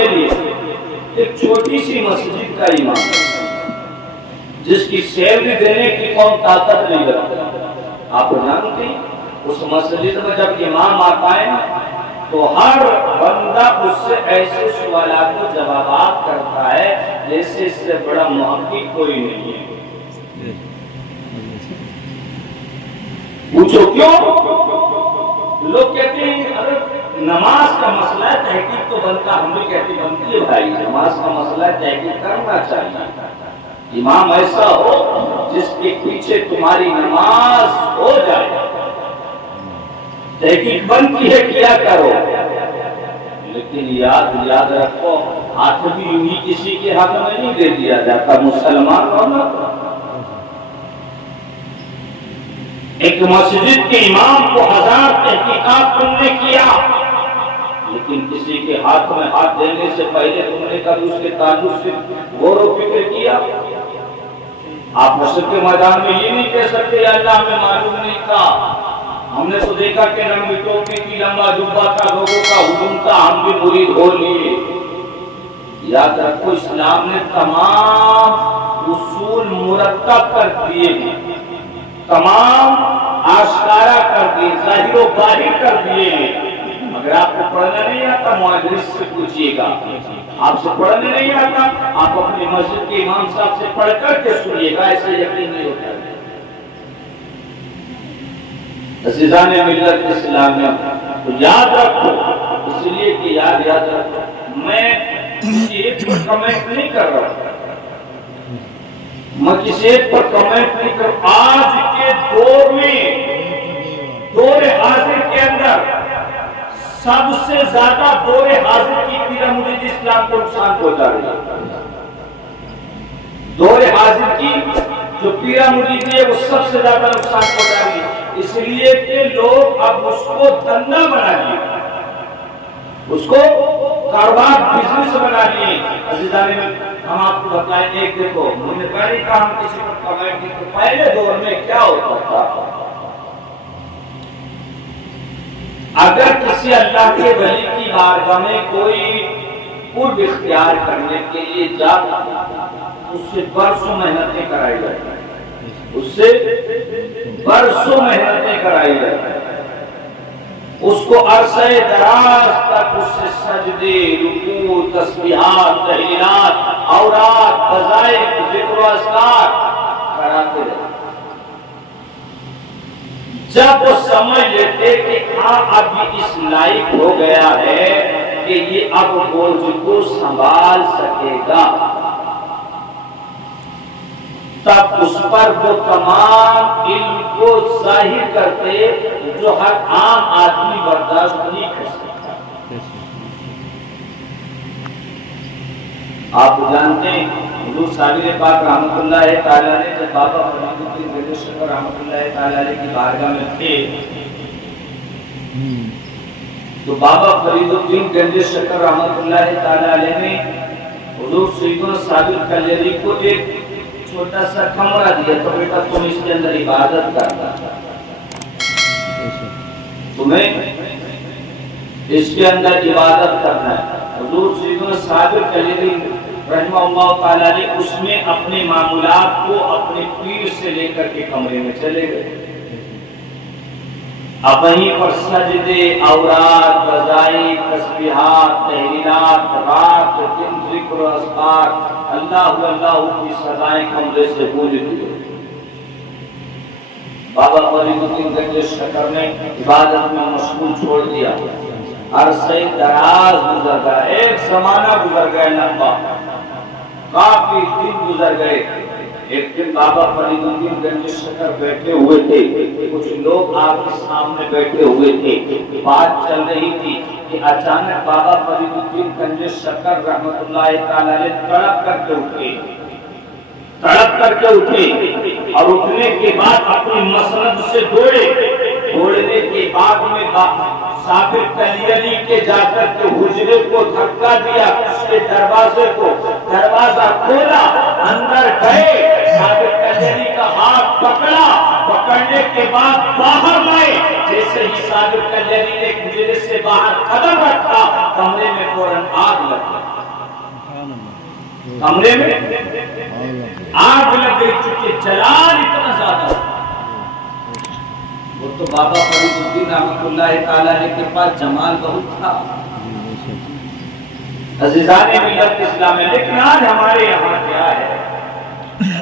کے لیے ایک چھوٹی سی مسجد کا امام جس کی سیلری دینے کی قوم طاقت نہیں رکھتی. آپ جانتے ہیں اس مسجد میں جب امام آتا ہے تو ہر بندہ اس سے ایسے سوالات کو جوابات کرتا ہے جیسے اس سے بڑا محقق کوئی نہیں ہے. پوچھو کیوں؟ لوگ کہتے ہیں اگر نماز کا مسئلہ ہے تحقیق تو بنتا، ہم بھی کہتے بنتی ہے بھائی، نماز کا مسئلہ ہے تحقیق کرنا چاہیے. امام ایسا ہو جس کے پیچھے تمہاری نماز ہو جائے، تحقیق بنتی ہے کیا کرو، لیکن یاد رکھو ہاتھ بھی یوں ہی کسی کے ہاتھ میں نہیں دے دیا جاتا. مسلمان ہونا ایک مسجد کے امام کو 1000 تحقیقات تم نے کیا، لیکن کسی کے ہاتھ میں ہاتھ دینے سے پہلے تم نے کبھی اس کے تعلق سے غور و فکر کیا؟ آپ حشر کے میدان میں یہ نہیں کہہ سکتے یا اللہ ہمیں معلوم نہیں تھا، ہم نے تو دیکھا کہ لمبی ٹوپی تھی، لمبا جبہ تھا، لوگوں کا ہجوم تھا، ہم بھی مرید ہو لیے. یاد رکھو اسلام نے تمام اصول مرتب کر دیے ہیں، تمام آشکارا کر دیے، ظاہر و باہر کر دیے ہیں. اگر آپ کو پڑھنا نہیں آتا معاذ سے پوچھیے گا، آپ سے پڑھنے نہیں آتا آپ اپنی مسجد کے امام صاحب سے پڑھ کر کے سنیے گا، ایسے یقین نہیں ہوتا. عزیزان ملت اسلامیہ تو یاد رکھو، اس لیے کہ یاد رکھو میں کسی ایک پر کمنٹ نہیں کر رہا ہوں، میں کسی ایک پر کمنٹ نہیں کر رہا. آج کے دور میں دور حاضر کے اندر سب سے زیادہ دور حاضر کی پیرا مرید اسلام کو نقصان پہنچا رہی ہے. دور حاضر کی جو پیرا مرید ہے وہ سب سے زیادہ نقصان پہنچا رہی ہے، اس لیے کہ لوگ اب اس کو دھندا بنا لیے، اس کو کاروبار بزنس بنا لیے. عزیزان ہم آپ کو بتائیں، ایک دیکھو میں نے پہلے کہا ہم کسی پر کمنٹ نہیں کرتے. پہلے دور میں کیا ہوتا تھا، اگر کسی اللہ کے ولی کی بارگاہ میں کوئی قرب اختیار کرنے کے لیے جاتا اس سے برسوں محنتیں کرائی جاتی، اس سے برسوں محنتیں کرائی جاتی، اس کو عرصہ دراز تک اس سے سجدے، رکوع، تسبیحات، تحلیلات، اوراد، وظائف، ذکر و اذکار کراتے رہتے. جب وہ سمجھ لیتے کہ اب یہ اس لائق ہو گیا ہے کہ یہ اب بوجھ کو سنبھال سکے گا، تب اس پر وہ تمام علم کو ظاہر کرتے جو ہر عام آدمی برداشت نہیں کر سکتا. آپ جانتے ہیں حضور صابر پاک رحمۃ اللہ تعالیٰ نے جب بابا فرید الدین گنج شکر رحمۃ اللہ تعالیٰ کی بارگاہ میں تھے تو بابا فرید الدین گنج شکر رحمۃ اللہ تعالیٰ نے حضور سیدنا صابر کلیری کو ایک چھوٹا سا کمرہ دیا تو بیٹا تم اس کے اندر عبادت کرنا، تمہیں اس کے اندر عبادت کرنا ہے. حضور سیدنا صابر کلیری رحمہ اللہ تعالیٰ نے اس میں اپنے معمولات کو اپنے پیر سے لے کر کے کمرے میں چلے گئے. اب وہیں پر سجدے، اوراد، وظائف، تسبیحات، تحلیلات، رات دن ذکر و اذکار، اللہ اللہ کی سزائیں کمرے سے گونجتی ہیں. بابا فرید الدین گنج شکر نے عبادت میں مشغول چھوڑ دیا، عرصہ دراز گزر گیا، ایک زمانہ گزر گیا لمبا، کافی دن گزر گئے. ایک دن بابا فرید الدین گنج شکر بیٹھے ہوئے تھے، کچھ لوگ آپ کے سامنے بیٹھے ہوئے تھے، بات چل رہی تھی کہ اچانک بابا فرید الدین گنج شکر رحمۃ اللہ تعالیٰ نے تڑپ کر کے اٹھے اور اٹھنے کے بعد اپنی مسند سے دوڑنے کے بعد میں صابر کلیری کے جا کر کے حجرے کو دھکا دیا، اس کے دروازہ کھولا، اندر گئے، صابر کلیری کا ہاتھ پکڑا کرنے کے بعد باہر آئے، جیسے ہی صابر کا جلی نے مجلس سے باہر قدم رکھا، کمرے میں فوراً آگ لگ گئی، کمرے میں آگ لگ گئی، چونکہ جلال اتنا زیادہ۔ وہ تو بابا فرید الدین رحمۃ اللہ تعالی کے پاس جمال بہت تھا عزیزان ملت اسلام میں، لیکن آج ہمارے یہاں کیا ہے،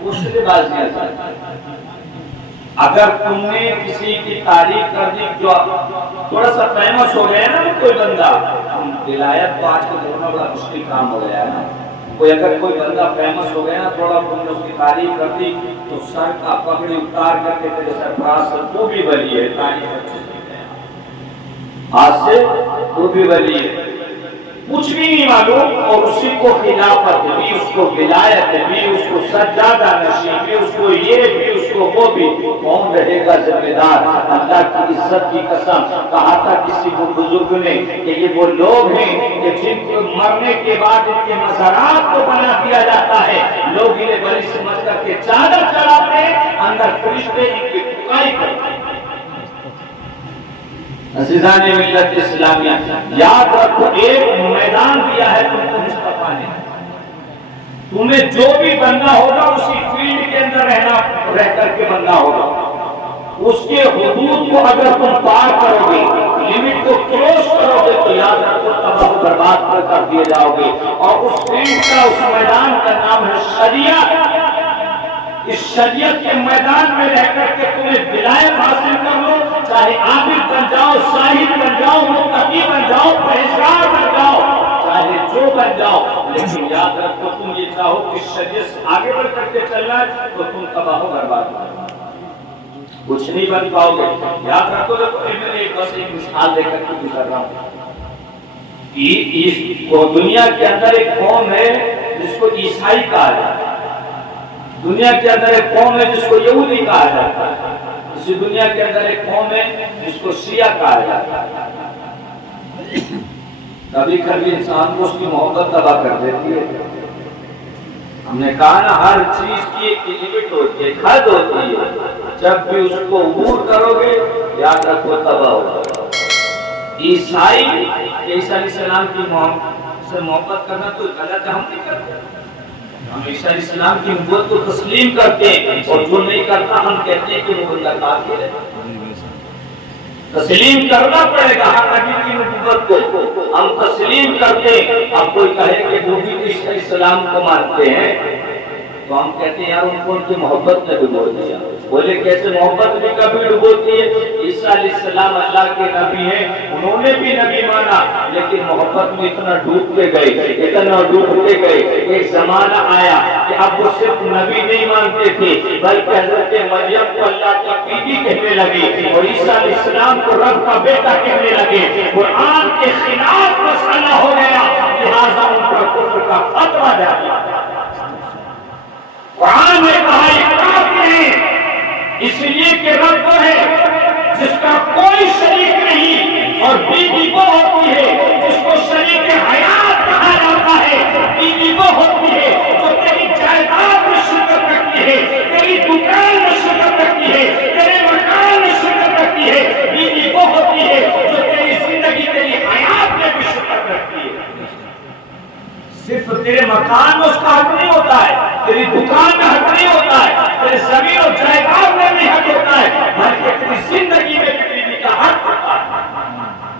دوسرے بازیاں جاتی ہیں۔ اگر تم نے کسی کی تعریف کر دی، جو تھوڑا سا فیمس ہو گیا نا کوئی بندہ، ولایت تو آج کے دور میں بڑا مشکل کام ہو گیا ہے نا، اگر کوئی بندہ فیمس ہو گیا نا، تھوڑا تم نے اس کی تعریف کر دی تو سر کا پگڑی اتار کر کے تیرے سرفراز سے تو بھی ولی ہے، تعریف اچھے سے آج سے تو بھی ولی ہے، کچھ بھی نہیں معلوم، اور اسی کو خلافت بھی، اس کو ولایت بھی، اس کو سجادہ نشین بھی، اس کو یہ بھی، اس کو وہ بھی، کون رہے گا ذمہ دار؟ اللہ کی عزت کی قسم، کہا تھا کسی کو بزرگ نے کہ یہ وہ لوگ ہیں کہ جن کو مرنے کے بعد ان کے مزارات کو بنا دیا جاتا ہے، لوگ انہیں بلی سمجھ کر کے چادر چڑھاتے ہیں، اندر فرشتے ان کی ٹھکائی کرتے ہیں۔ عزیزان ملت اسلامیہ، یاد رکھو ایک میدان دیا ہے تم کو مصطفیٰ نے، تمہیں جو بھی بننا ہوگا اسی فیلڈ کے اندر رہ کر کے بننا ہوگا، اس کے حدود کو اگر تم پار کرو گے، لمٹ کو کروس کرو گے تو یاد رکھو تباہ و برباد کر دیے جاؤ گے۔ اور اس فیلڈ کا، اس میدان کا نام ہے شریعت۔ اس شریعت کے میدان میں رہ کر کے تمہیں ولایت حاصل کر لو، چاہے عابد بن جاؤ، زاہد بن جاؤ، متقی بن جاؤ، پرہیزگار بن جاؤ، چاہے جو بن جاؤ، لیکن یاد رکھو تم یہ چاہو کہ شریعت سے آگے بڑھ کر کے چلنا ہے تو تم تباہ و برباد ہو جاؤ، کچھ نہیں بن پاؤ گے۔ یاد رکھو، میں بس ایک مثال دے کر کے گزر رہا ہوں کہ دنیا کے اندر ایک قوم ہے جس کو عیسائی کہا جاتا ہے، دنیا کے اندر ایک قوم ہے جس کو یہودی کہا جاتا ہے، اسی دنیا کے اندر ایک قوم ہے جس کو شیعہ کہا جاتا ہے۔ کبھی کبھی انسان کو اس کی محبت تباہ کر دیتی ہے۔ ہم نے کہا نا ہر چیز کی ایک لمٹ ہوتی ہے، ایک حد ہوتی ہے، جب بھی اس کو عبور کرو گے یاد رکھو تباہ ہو جائے گا۔ عیسائی عیسیٰ علیہ السلام کی سے محبت کرنا تو غلط ہے، ہم نہیں کرتے، ہم عیسیٰ علیہ السلام کی نبوت کو تسلیم کرتے ہیں، اور جو نہیں کرتا ہم کہتے ہیں کہ وہ بندہ کافر ہے۔ تسلیم کرنا پڑے گا ہر نبی کی نبوت کو، ہم تسلیم کرتے ہیں۔ اب کوئی کہے کہ وہ بھی عیسیٰ علیہ السلام کو مانتے ہیں تو ہم کہتے ہیں یار ان کو ان کی محبت نے ڈبو دیا۔ بولے کیسے محبت بھی کبھی ڈبوتی ہے؟ عیسیٰ علیہ السلام اللہ کے نبی ہیں، انہوں نے بھی نبی مانا، لیکن محبت میں اتنا ڈوبتے گئے، اتنا ڈوبتے گئے، ایک زمانہ آیا کہ اب وہ صرف نبی نہیں مانتے تھے بلکہ حضرت مریم کو اللہ کی بیوی کہنے لگے، اور عیسیٰ علیہ السلام کو رب کا بیٹا کہنے لگے۔ قرآن کے خلاف مسئلہ ہو گیا، لہٰذا ان پر کفر کا فتویٰ جاری کیا۔ قرآن نے کہا یہ کافر ہیں، اس لیے کہ رب وہ ہے جس کا کوئی شریک نہیں، اور بیوی وہ ہوتی ہے جس کو شریک حیات کہا جاتا ہے۔ بیوی وہ ہوتی ہے جو تیری جائیداد میں شرکت رکھتی ہے، تیری دکان میں شرکت رکھتی ہے، تیرے مکان میں شرکت رکھتی ہے۔ بیوی وہ ہوتی ہے جو تیری زندگی، تیری حیات میں بھی شرکت رکھتی ہے۔ صرف تیرے مکان میں اس کا حق نہیں ہوتا ہے، تیری دکان میں حق نہیں ہوتا ہے، تیرے زمین اور جائیداد میں بھی حق ہوتا ہے، بلکہ تیری زندگی میں بھی بیوی کا حق ہوتا ہے۔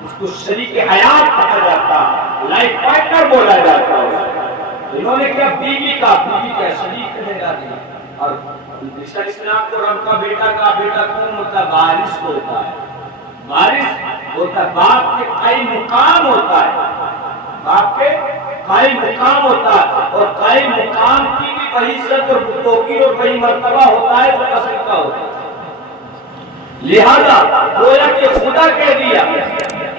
اس کو شریک حیات کہا جاتا ہے، لائف پارٹنر بولا جاتا ہے۔ انہوں نے کیا بیوی کا شریک ٹھہرا دیا۔ اور عیسیٰ علیہ السلام کو رب کا بیٹا کا بیٹا کون ہوتا ہے؟ وارث ہوتا ہے، وارث ہوتا ہے، باپ کے قائم مقام ہوتا ہے، باپ کے قائم مقام ہوتا ہے، اور قائم مقام کی بھی وہی عزت اور توقیر اور وہی مرتبہ ہوتا ہے جو اصل کا ہوتا ہے۔ لہذا گویا کہ خدا کہہ دیا،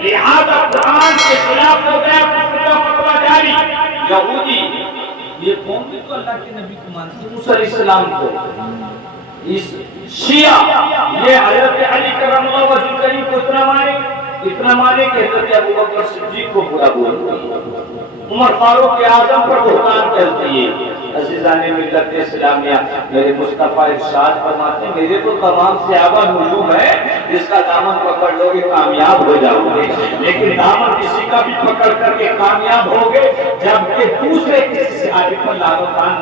لہذا قرآن کے خلاف ہو گیا، کفر کا فتویٰ جاری۔ یہودی یہ قوم بھی تو اللہ کے نبی کو مانتی ہے، موسیٰ علیہ السلام کو۔ شیعہ یہ حضرت علی کرم اللہ وجہ کریم کو اتنا مانے کہ حضرت ابو بکر صدیق کو برا بولتے ہیں، عمر فاروق اعظم پر بہتان کرتی ہے، عزیزان ملت اسلامیہ، میرے مصطفیٰ ارشاد فرماتے ہیں میرے تو تمام صحابہ نجوم ہے، جس کا دامن پکڑ لو گے کامیاب ہو جاؤ گے، لیکن دامن کسی کا بھی پکڑ کر کے کامیاب ہوگے جبکہ دوسرے کسی صحابی پر لانو تان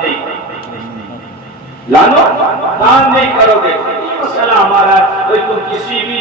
نہیں کرو گے۔ مسئلہ ہمارا کوئی تم کسی بھی